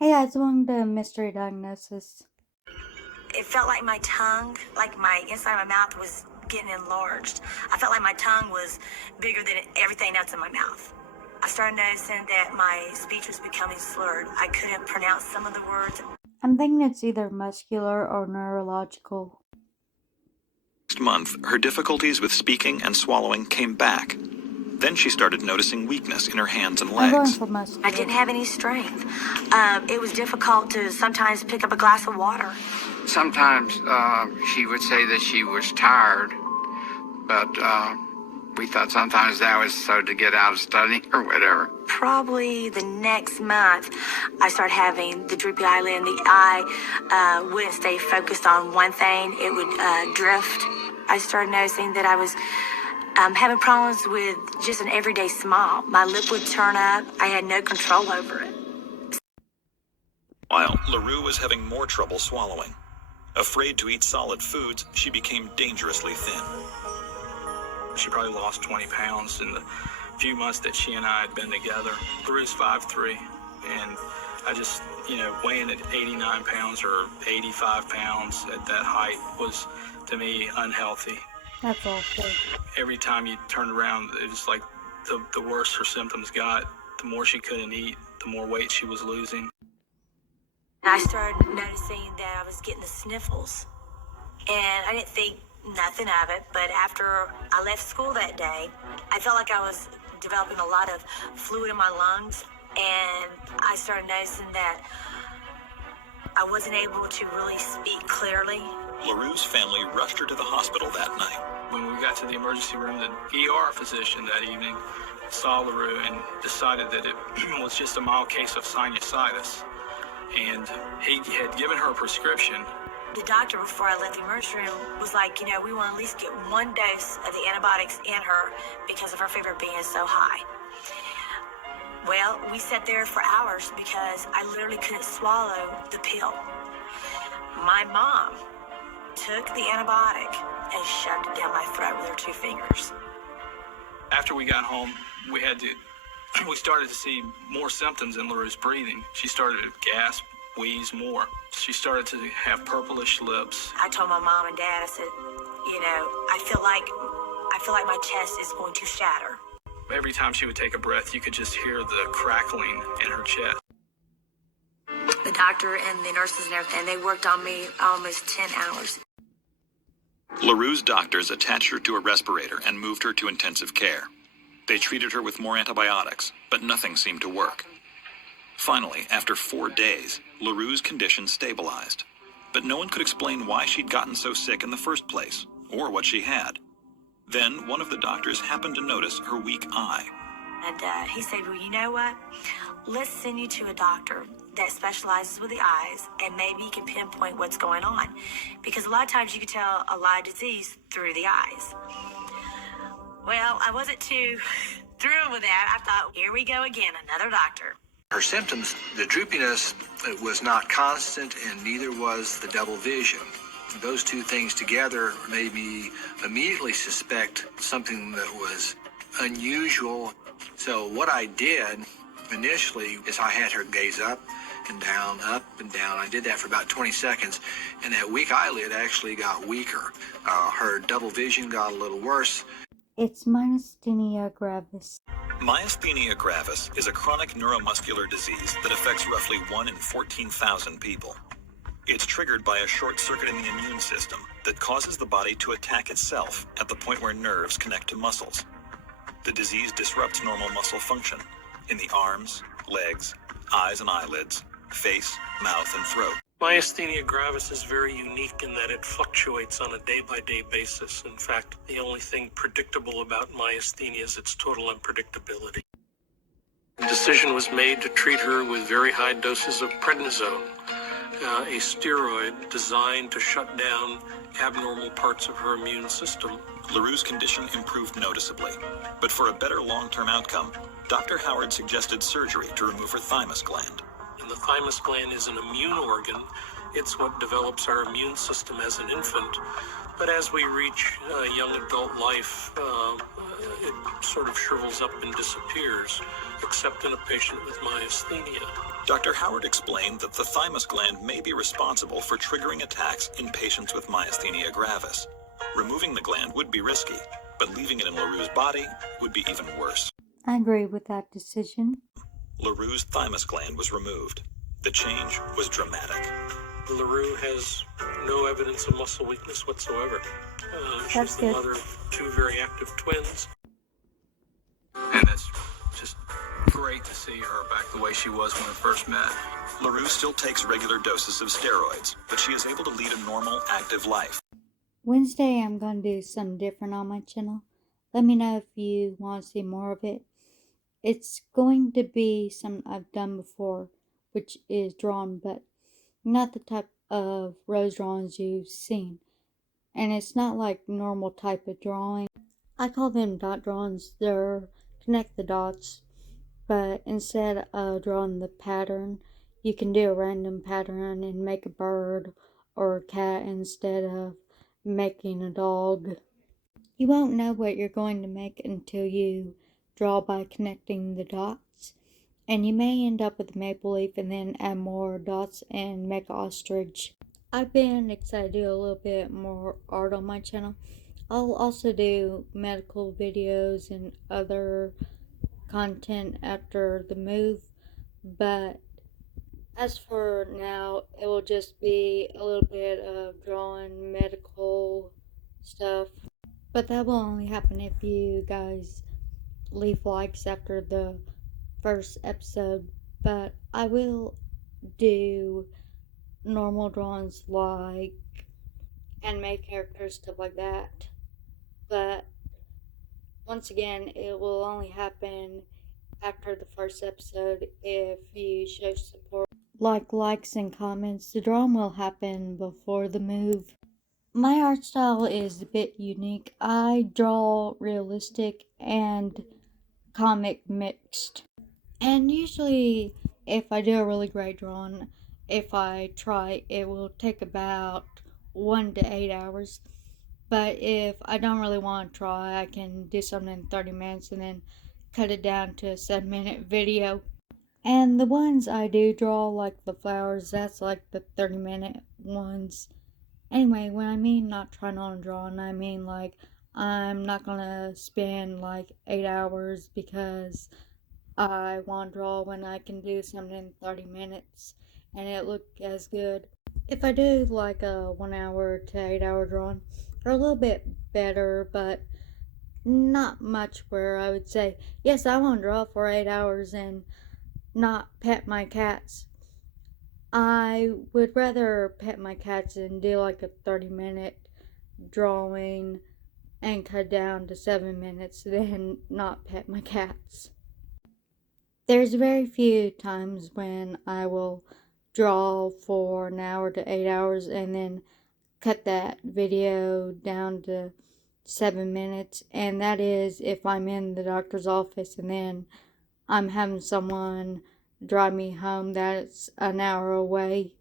Hey, I just wanted a mystery diagnosis. It felt like my tongue, like my inside of my mouth was getting enlarged. I felt like my tongue was bigger than everything else in my mouth. I started noticing that my speech was becoming slurred. I couldn't pronounce some of the words. I'm thinking it's either muscular or neurological. Next month, her difficulties with speaking and swallowing came back. Then she started noticing weakness in her hands and I'm going legs. for I muscular. didn't have any strength. It was difficult to sometimes pick up a glass of water. Sometimes she would say that she was tired, but we thought sometimes that was so to get out of studying or whatever. Probably the next month, I started having the droopy eyelid, and the eye wouldn't stay focused on one thing. It would drift. I started noticing that I was having problems with just an everyday smile. My lip would turn up. I had no control over it. While LaRue was having more trouble swallowing. Afraid to eat solid foods, she became dangerously thin. She probably lost 20 pounds in the few months that she and I had been together. LaRue's 5'3", and I just, weighing at 89 pounds or 85 pounds at that height was, to me, unhealthy. That's awful. Every time you turned around, it was like the worse her symptoms got. The more she couldn't eat, the more weight she was losing. And I started noticing that I was getting the sniffles. And I didn't think nothing of it, but after I left school that day, I felt like I was developing a lot of fluid in my lungs, and I started noticing that I wasn't able to really speak clearly. LaRue's family rushed her to the hospital that night. When we got to the emergency room, the ER physician that evening saw LaRue and decided that it was just a mild case of sinusitis. And he had given her a prescription. The doctor, before I left the emergency room, was like, we want to at least get one dose of the antibiotics in her because of her fever being so high. Well, we sat there for hours because I literally couldn't swallow the pill. My mom took the antibiotic and shoved it down my throat with her two fingers. After we got home, we started to see more symptoms in LaRue's breathing. She started to gasp, wheeze more. She started to have purplish lips. I told my mom and dad, I said, I feel like my chest is going to shatter. Every time she would take a breath, you could just hear the crackling in her chest. The doctor and the nurses and everything, they worked on me almost 10 hours. LaRue's doctors attached her to a respirator and moved her to intensive care. They treated her with more antibiotics, but nothing seemed to work. Finally, after 4 days, LaRue's condition stabilized. But no one could explain why she'd gotten so sick in the first place, or what she had. Then, one of the doctors happened to notice her weak eye. And he said, well, you know what? Let's send you to a doctor that specializes with the eyes, and maybe he can pinpoint what's going on. Because a lot of times you can tell a lot of disease through the eyes. Well, I wasn't too thrilled with that. I thought, here we go again, another doctor. Her symptoms, the droopiness was not constant, and neither was the double vision. Those two things together made me immediately suspect something that was unusual. So what I did initially is I had her gaze up and down, up and down. I did that for about 20 seconds, and that weak eyelid actually got weaker. Her double vision got a little worse. It's myasthenia gravis. Myasthenia gravis is a chronic neuromuscular disease that affects roughly 1 in 14,000 people. It's triggered by a short circuit in the immune system that causes the body to attack itself at the point where nerves connect to muscles. The disease disrupts normal muscle function in the arms, legs, eyes and eyelids, face, mouth, and throat. Myasthenia gravis is very unique in that it fluctuates on a day-by-day basis. In fact, the only thing predictable about myasthenia is its total unpredictability. The decision was made to treat her with very high doses of prednisone, a steroid designed to shut down abnormal parts of her immune system. LaRue's condition improved noticeably, but for a better long-term outcome, Dr. Howard suggested surgery to remove her thymus gland. And the thymus gland is an immune organ. It's what develops our immune system as an infant. But as we reach young adult life, it sort of shrivels up and disappears, except in a patient with myasthenia. Dr. Howard explained that the thymus gland may be responsible for triggering attacks in patients with myasthenia gravis. Removing the gland would be risky, but leaving it in LaRue's body would be even worse. I agree with that decision. LaRue's thymus gland was removed. The change was dramatic. LaRue has no evidence of muscle weakness whatsoever. She's the good. mother of 2 very active twins. And that's just great to see her back the way she was when we first met. LaRue still takes regular doses of steroids, but she is able to lead a normal, active life. Wednesday, I'm going to do something different on my channel. Let me know if you want to see more of it. It's going to be something I've done before, which is drawn, but not the type of rose drawings you've seen. And it's not like normal type of drawing. I call them dot drawings. They're connect the dots, but instead of drawing the pattern, you can do a random pattern and make a bird or a cat instead of making a dog. You won't know what you're going to make until you draw by connecting the dots. And you may end up with a maple leaf and then add more dots and make an ostrich. I've been excited to do a little bit more art on my channel. I'll also do medical videos and other content after the move, but as for now, it will just be a little bit of drawing medical stuff. But that will only happen if you guys leave likes after the first episode. But I will do normal drawings like anime characters, stuff like that. But once again, it will only happen after the first episode if you show support. Like likes and comments. The drawing will happen before the move. My art style is a bit unique. I draw realistic and comic mixed. And usually, if I do a really great drawing, if I try, it will take about 1 to 8 hours. But if I don't really want to try, I can do something in 30 minutes and then cut it down to a 7-minute video. And the ones I do draw, like the flowers, that's like the 30-minute ones. Anyway, when I mean not trying on a drawing, I mean like I'm not gonna spend like 8 hours because I want to draw when I can do something in 30 minutes and it look as good. If I do like a 1 hour to 8 hour drawing, they're a little bit better, but not much where I would say, yes, I want to draw for 8 hours and not pet my cats. I would rather pet my cats and do like a 30-minute drawing and cut down to 7 minutes than not pet my cats. There's very few times when I will draw for an hour to 8 hours and then cut that video down to 7 minutes, and that is if I'm in the doctor's office and then I'm having someone drive me home that's an hour away,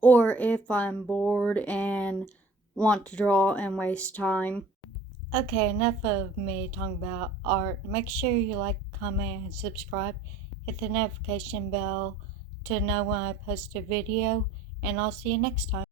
or if I'm bored and want to draw and waste time. Okay, enough of me talking about art. Make sure you like, comment, and subscribe. Hit the notification bell to know when I post a video, and I'll see you next time.